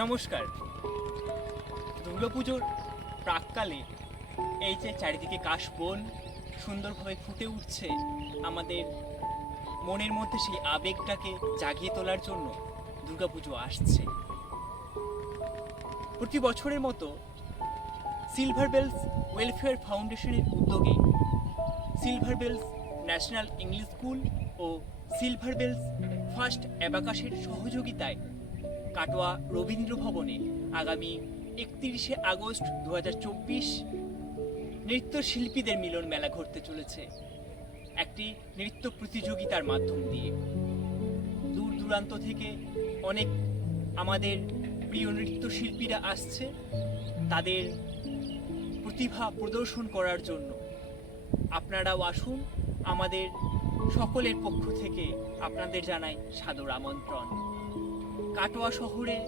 নমস্কার। দুর্গাপুজোর প্রাককালে এই যে চারিদিকে কাশবন সুন্দরভাবে ফুটে উঠছে, আমাদের মনের মধ্যে সেই আবেগটাকে জাগিয়ে তোলার জন্য দুর্গাপুজো আসছে। প্রতি বছরের মতো সিলভার বেলস ওয়েলফেয়ার ফাউন্ডেশনের উদ্যোগে Silver Bells National English School ও সিলভার বেলস ফার্স্ট অ্যাবাকাশের সহযোগিতায় কাটোয়া রবীন্দ্র ভবনে আগামী একত্রিশে আগস্ট দু হাজার চব্বিশ নৃত্যশিল্পীদের মিলন মেলা ঘটতে চলেছে। একটি নৃত্য প্রতিযোগিতার মাধ্যম দিয়ে। দূর দূরান্ত থেকে অনেক আমাদের প্রিয় নৃত্যশিল্পীরা আসছে। তাদের প্রতিভা প্রদর্শন করার জন্য। আপনারাও আসুন আমাদের সকলের পক্ষ থেকে আপনাদের জানাই সাদর আমন্ত্রণ। কাটোয়া শহরে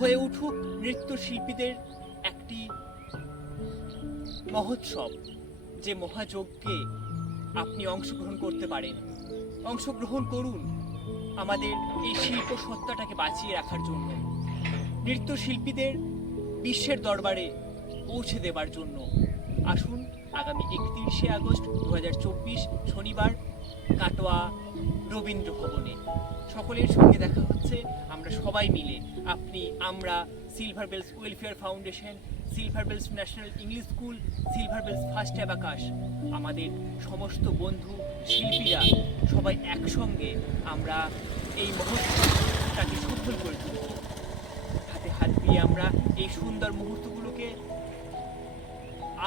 হয়ে উঠুক নৃত্যশিল্পীদের একটি মহোৎসব যে মহাযজ্ঞে আপনি অংশগ্রহণ করতে পারেন। অংশগ্রহণ করুন আমাদের এই শিল্প সত্তাটাকে বাঁচিয়ে রাখার জন্য। নৃত্যশিল্পীদের বিশ্বের দরবারে পৌঁছে দেবার জন্য। আসুন আগামী একত্রিশে আগস্ট দু হাজার চব্বিশ শনিবার কাটোয়া রবীন্দ্র ভবনে সকলের সঙ্গে দেখা হচ্ছে, আমরা সবাই মিলে। আপনি, আমরা Silver Bells Welfare Foundation Silver Bells National English School Silver Bells First Abacus আমাদের সমস্ত বন্ধু, শিল্পীরা সবাই একসঙ্গে আমরা এই মহোৎসবটাকে সফল করে তুলব হাতে হাত দিয়ে আমরা এই সুন্দর মুহূর্তগুলোকে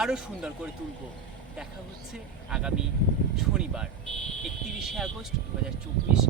আরও সুন্দর করে তুলব। দেখা হচ্ছে আগামী শনিবার একত্রিশে আগস্ট দু হাজার চব্বিশ